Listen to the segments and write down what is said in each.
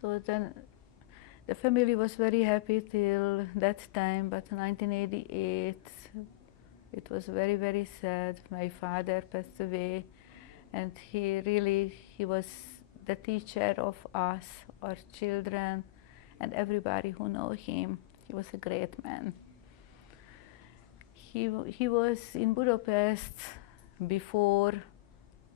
So then the family was very happy till that time, but 1988, it was very, very sad. My father passed away, and he was the teacher of us, our children, and everybody who know him. He was a great man. He was in Budapest before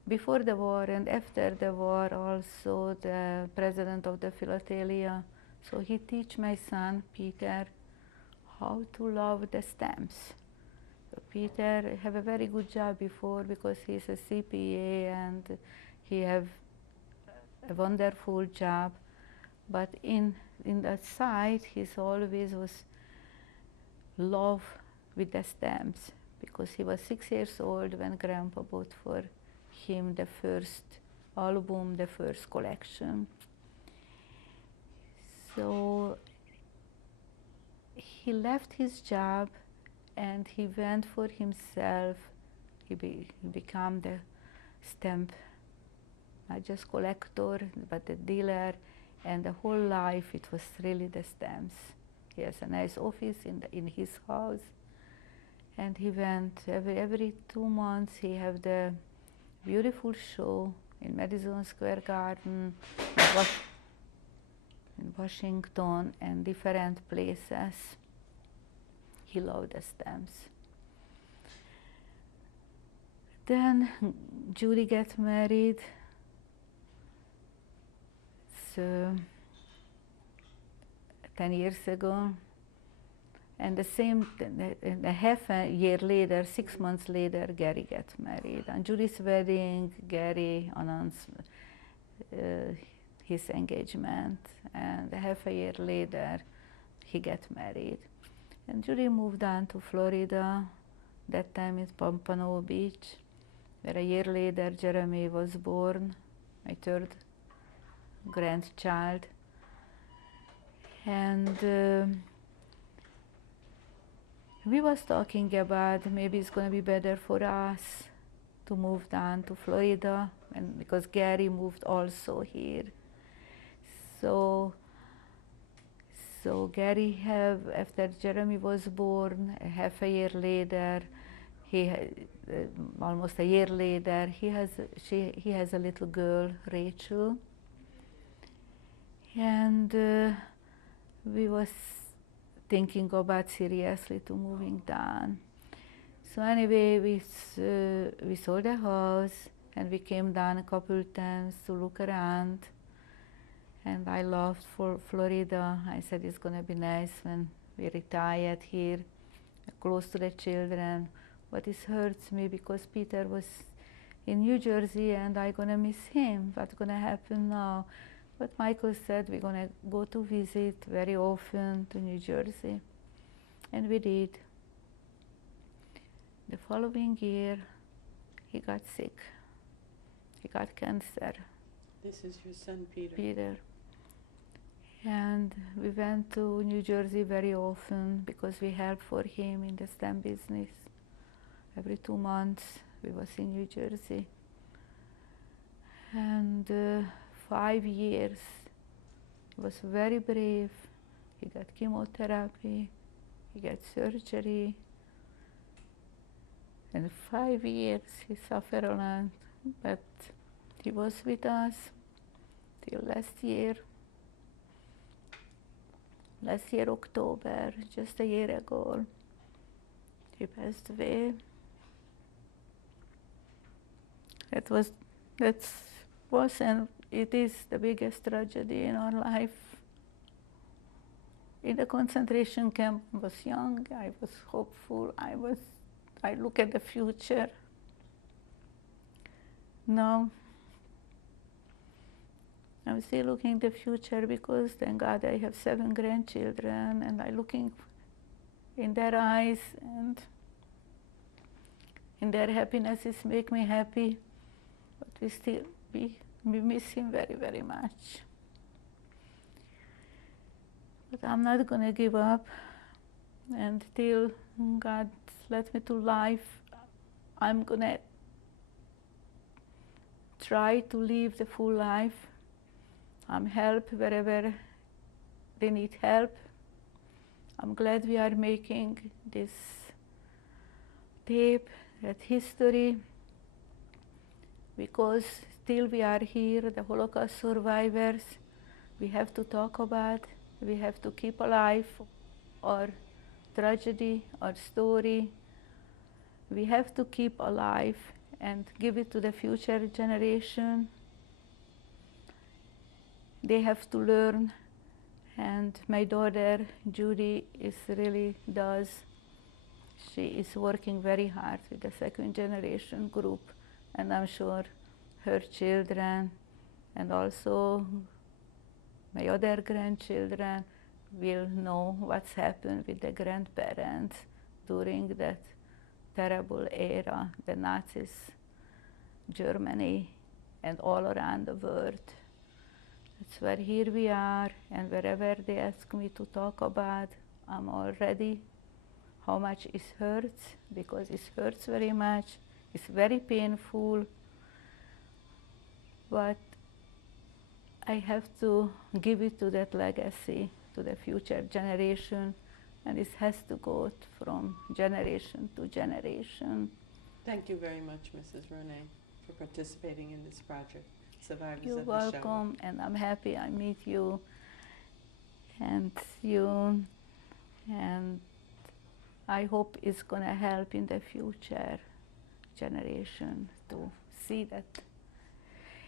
the war and after the war, also the president of the Philadelphia. So he teach my son Peter how to love the stamps. So Peter have a very good job before because he's a CPA and he have a wonderful job. But in that side, he's always was love with the stamps, because he was 6 years old when Grandpa bought for him the first album, the first collection. So he left his job and he went for himself. He became the stamp, not just collector, but a dealer, and the whole life it was really the stamps. He has a nice office in his house, and he went every 2 months. He have the beautiful show in Madison Square Garden, in Washington, and different places. He loved the stamps. Then Judy got married. So 10 years ago, and a half a year later, 6 months later, Gary got married. On Judy's wedding, Gary announced his engagement, and a half a year later, he got married. And Judy moved on to Florida, that time in Pompano Beach, where a year later, Jeremy was born, my third grandchild. And we was talking about maybe it's going to be better for us to move down to Florida, and because Gary moved also here. So Gary after Jeremy was born, a half a year later, almost a year later, he has a little girl, Rachel. And we was thinking about seriously to moving down. So anyway, we sold the house and we came down a couple times to look around. And I loved Florida. I said it's gonna be nice when we retired here, close to the children. But it hurts me because Peter was in New Jersey and I'm gonna miss him. What's gonna happen now? But Michael said we're gonna go to visit very often to New Jersey. And we did. The following year, he got sick. He got cancer. This is your son, Peter. Peter. And we went to New Jersey very often because we helped for him in the stamp business. Every 2 months we was in New Jersey. And 5 years, he was very brave. He got chemotherapy, he got surgery. And 5 years he suffered a lot, but he was with us till last year. Last year, October, just a year ago, he passed away. That was and it is the biggest tragedy in our life. In the concentration camp, I was young, I was hopeful, I look at the future. Now, I'm still looking at the future because, thank God, I have 7 grandchildren, and I'm looking in their eyes, and in their happiness is make me happy. But we miss him very, very much. But I'm not gonna give up, and till God lets me to life, I'm gonna try to live the full life. help wherever they need help. I'm glad we are making this tape, that history, because still we are here, the Holocaust survivors. We have to talk about, we have to keep alive our tragedy, our story. We have to keep alive and give it to the future generation. They have to learn, and my daughter Judy she is working very hard with the second generation group, and I'm sure her children and also my other grandchildren will know what's happened with the grandparents during that terrible era, the Nazis, Germany, and all around the world. That's where here we are, and wherever they ask me to talk about, I'm all ready. How much it hurts, because it hurts very much, it's very painful, but I have to give it to that legacy, to the future generation, and it has to go from generation to generation. Thank you very much, Mrs. Ronay, for participating in this project, Survivors You're of the Shoah. welcome, and I'm happy I meet you, and I hope it's gonna help in the future generation to see that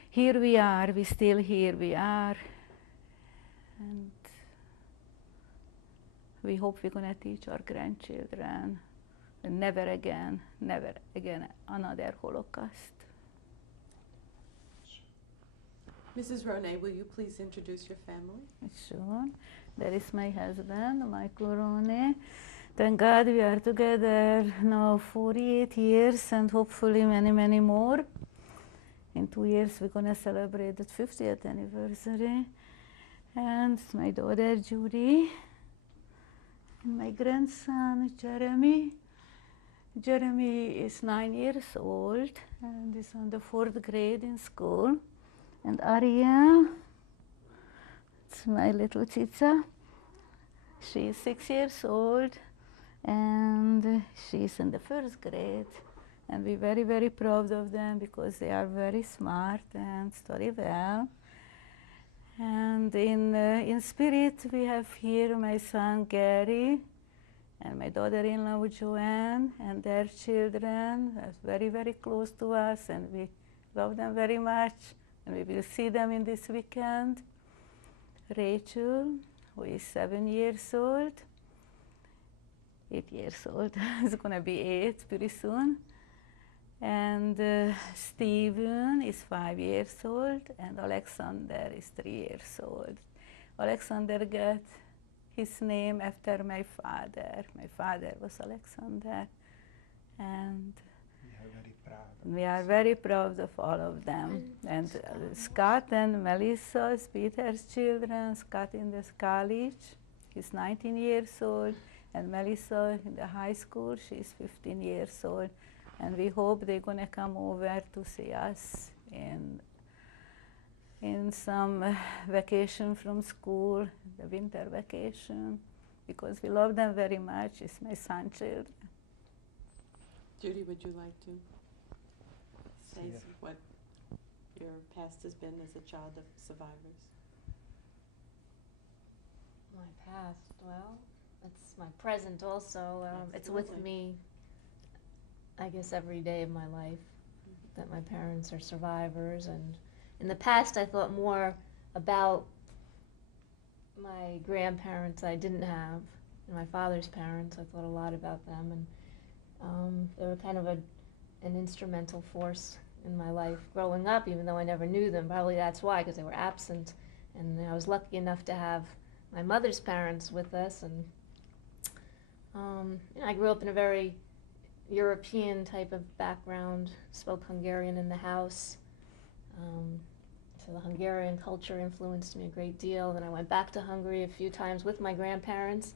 here we are, we are, and we hope we're gonna teach our grandchildren never again another Holocaust. Mrs. Ronay, will you please introduce your family? Sure. There is my husband, Michael Ronay. Thank God we are together now 48 years and hopefully many, many more. In 2 years we're gonna celebrate the 50th anniversary. And my daughter Judy, and my grandson Jeremy. Jeremy is 9 years old and is on the 4th grade in school. And Ariel, it's my little Tita. She's 6 years old and she's in the 1st grade. And we're very, very proud of them because they are very smart and study well. And in spirit, we have here my son Gary and my daughter-in-law Joanne and their children are very, very close to us, and we love them very much. And we will see them in this weekend. Rachel, who is 7 years old, 8 years old, it's gonna be 8 pretty soon. And Stephen is 5 years old, and Alexander is 3 years old. Alexander got his name after my father. My father was Alexander, and we are very proud of all of them. And Scott and Melissa is Peter's children. Scott in the college, he's 19 years old, and Melissa in the high school, she's 15 years old. And we hope they're gonna come over to see us in some vacation from school, the winter vacation, because we love them very much. It's my son's children. Judy, would you like to say what your past has been as a child of survivors? My past, well, it's my present also. It's with me, I guess, every day of my life, that my parents are survivors. And in the past, I thought more about my grandparents I didn't have, and my father's parents. I thought a lot about them, and they were kind of an instrumental force in my life growing up, even though I never knew them. Probably that's why, because they were absent. And I was lucky enough to have my mother's parents with us, and I grew up in a very European type of background, spoke Hungarian in the house. So the Hungarian culture influenced me a great deal. Then I went back to Hungary a few times with my grandparents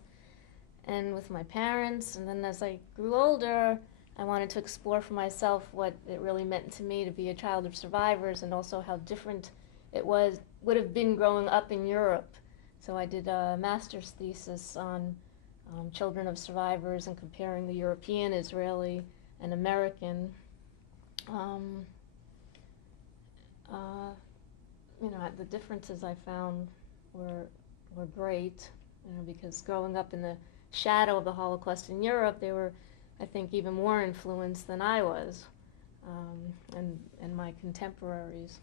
and with my parents. And then as I grew older, I wanted to explore for myself what it really meant to me to be a child of survivors, and also how different would have been growing up in Europe. So I did a master's thesis on children of survivors and comparing the European, Israeli, and American. The differences I found were great, because growing up in the shadow of the Holocaust in Europe, they were, I think, even more influenced than I was, and my contemporaries.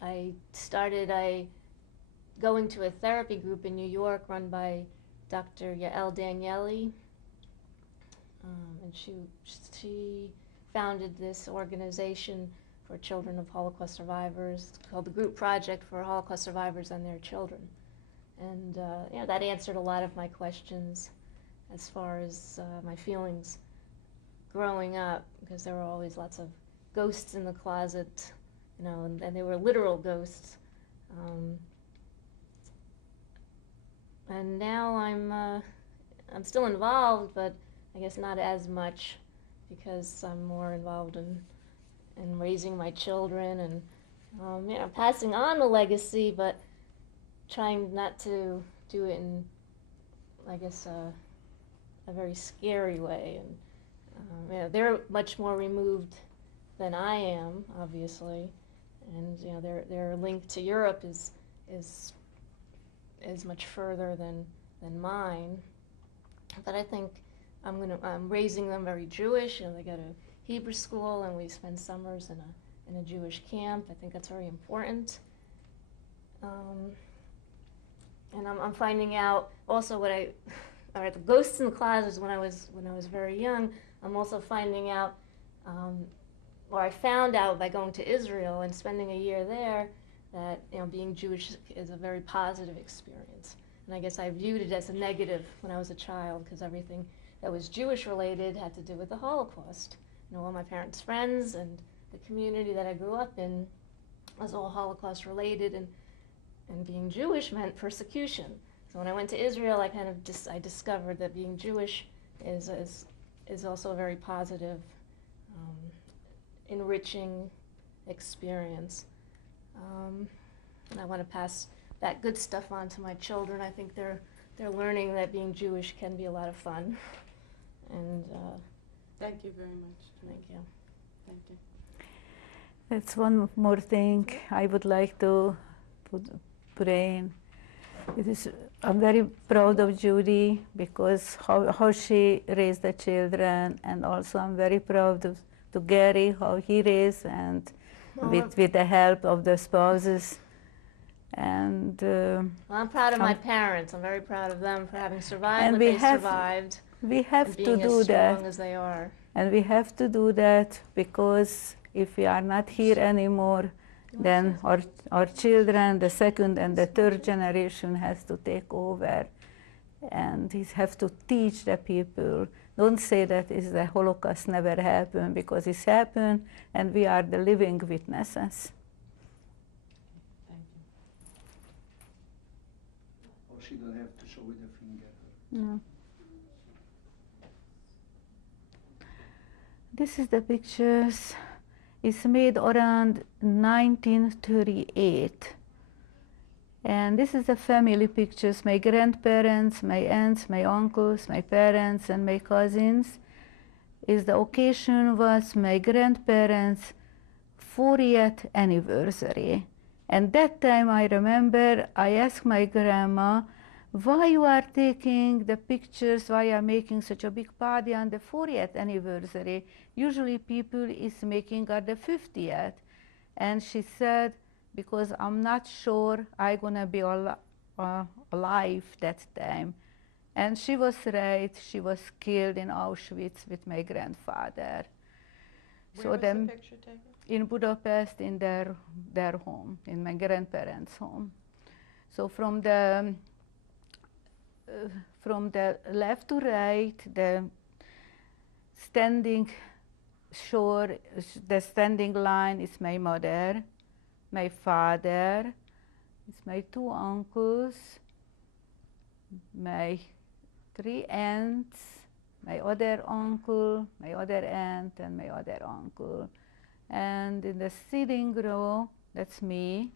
I started going to a therapy group in New York run by Dr. Yael Danieli, and she founded this organization for children of Holocaust survivors called the Group Project for Holocaust Survivors and Their Children. And that answered a lot of my questions as far as my feelings growing up, because there were always lots of ghosts in the closet, and they were literal ghosts. And now I'm still involved, but I guess not as much, because I'm more involved in raising my children and passing on the legacy, but trying not to do it in, I guess, a very scary way. And they're much more removed than I am, obviously, and their link to Europe is much further than mine. But I think I'm raising them very Jewish. They go to Hebrew school, and we spend summers in a Jewish camp. I think that's very important. And I'm finding out also the ghosts in the closet when I was very young. I'm also finding out, or I found out by going to Israel and spending a year there, that being Jewish is a very positive experience. And I guess I viewed it as a negative when I was a child, because everything that was Jewish related had to do with the Holocaust. All my parents' friends and the community that I grew up in was all Holocaust related, and being Jewish meant persecution. So when I went to Israel, I discovered that being Jewish is also a very positive, enriching experience. And I want to pass that good stuff on to my children. I think they're learning that being Jewish can be a lot of fun. And thank you very much. Thank you. Thank you. That's one more thing I would like to put in. I'm very proud of Judy, because how she raised the children, and also I'm very proud of Gary, how he raised, and with the help of the spouses. And I'm proud of my parents. I'm very proud of them for having survived what they survived. We have to do that. Being as strong as they are. And we have to do that, because if we are not here anymore, then our children, the second and the third generation, has to take over. And we have to teach the people. Don't say that the Holocaust never happened, because it's happened, and we are the living witnesses. Thank you. Or she don't have to show with a finger. No. This is the pictures. It's made around 1938. And this is the family pictures, my grandparents, my aunts, my uncles, my parents, and my cousins. The occasion was my grandparents' 40th anniversary. And that time I remember I asked my grandma, why you are taking the pictures, why you are making such a big party on the 40th anniversary? Usually people is making at the 50th. And she said, because I'm not sure I'm gonna be alive that time. And she was right, she was killed in Auschwitz with my grandfather. Where was the picture taken? In Budapest, in their home, in my grandparents' home. So from the left to right, the standing line is my mother, my father, it's my two uncles, my three aunts, my other uncle, my other aunt, and my other uncle. And in the sitting row, that's me.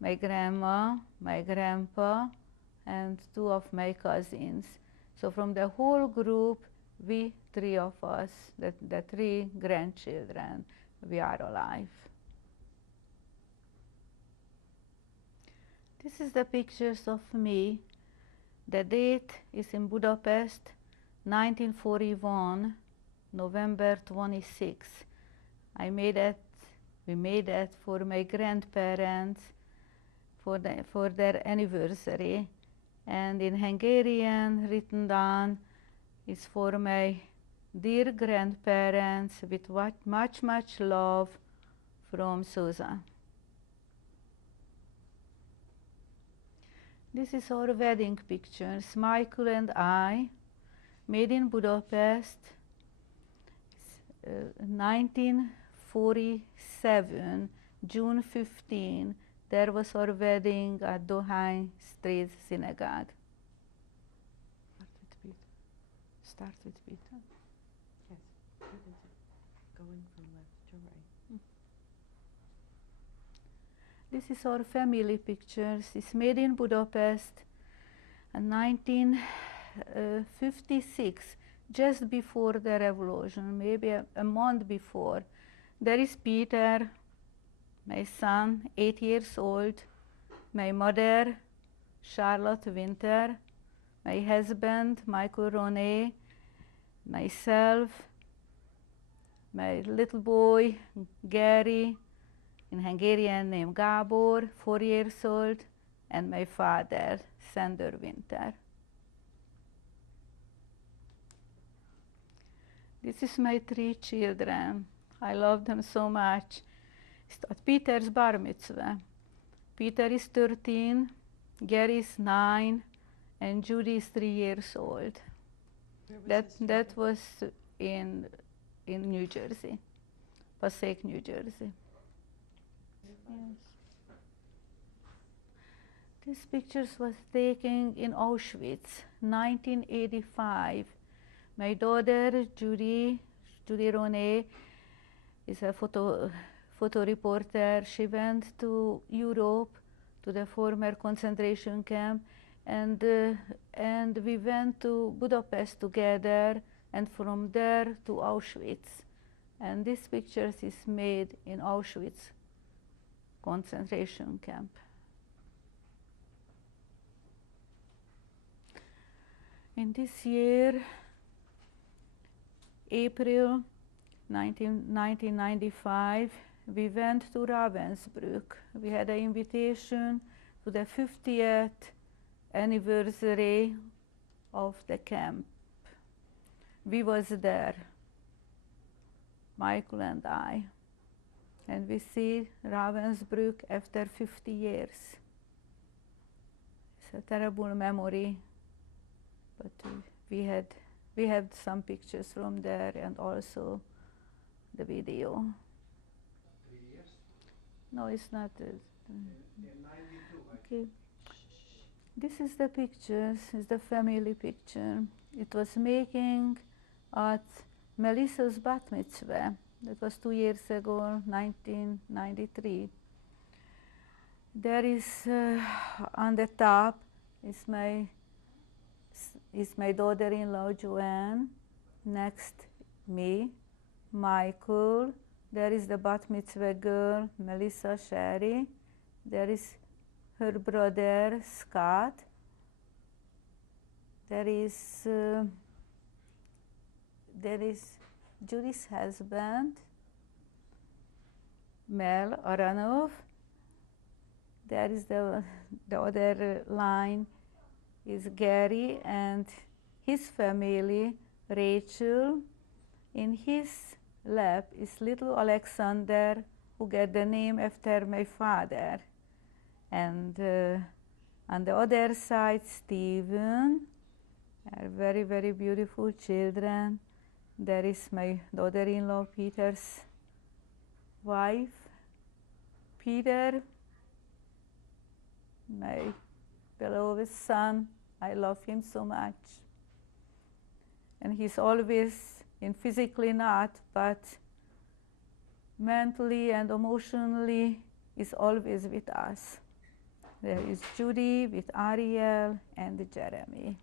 my grandma, my grandpa, and 2 of my cousins. So from the whole group, we 3 of us, the 3 grandchildren, we are alive. This is the pictures of me. The date is in Budapest, 1941, November 26. We made it for my grandparents for their anniversary. And in Hungarian, written down, is for my dear grandparents with much, much love from Susan. This is our wedding pictures, Michael and I, made in Budapest, 1947, June 15. There was our wedding at Dohány Street Synagogue. Start with Peter. Yes, going from left to right. This is our family pictures. It's made in Budapest in 1956, just before the revolution, maybe a month before. There is Peter, my son, 8 years old, my mother, Charlotte Winter, my husband, Michael Ronay, myself, my little boy, Gary, in Hungarian named Gábor, 4 years old, and my father, Sander Winter. This is my 3 children. I love them so much. It's at Peter's bar mitzvah. Peter is 13, Gary is 9, and Judy is 3 years old. That was in New Jersey, Passaic, New Jersey. Yes. This pictures was taken in Auschwitz, 1985. My daughter, Judy Ronay, is a photo reporter. She went to Europe, to the former concentration camp, and we went to Budapest together, and from there to Auschwitz. And this pictures is made in Auschwitz concentration camp. In this year, April 1995, we went to Ravensbrück. We had an invitation to the 50th anniversary of the camp. We was there, Michael and I, and we see Ravensbrück after 50 years. It's a terrible memory, but we had some pictures from there and also the video. 3 years? No, it's not. In 92, Okay. This is the pictures, it's the family picture. It was making at Melissa's bat mitzvah. That was 2 years ago, 1993. There is on the top is my daughter-in-law Joanne. Next, me, Michael. There is the bat mitzvah girl, Melissa Sherry. There is her brother, Scott. There is Judy's husband, Mel Aranov. There is the other line is Gary and his family, Rachel. In his lap is little Alexander, who got the name after my father. And on the other side, Stephen, are very, very beautiful children. There is my daughter-in-law, Peter's wife, Peter, my beloved son. I love him so much. And he's always, physically not, but mentally and emotionally, is always with us. There is Judy with Ariel and Jeremy.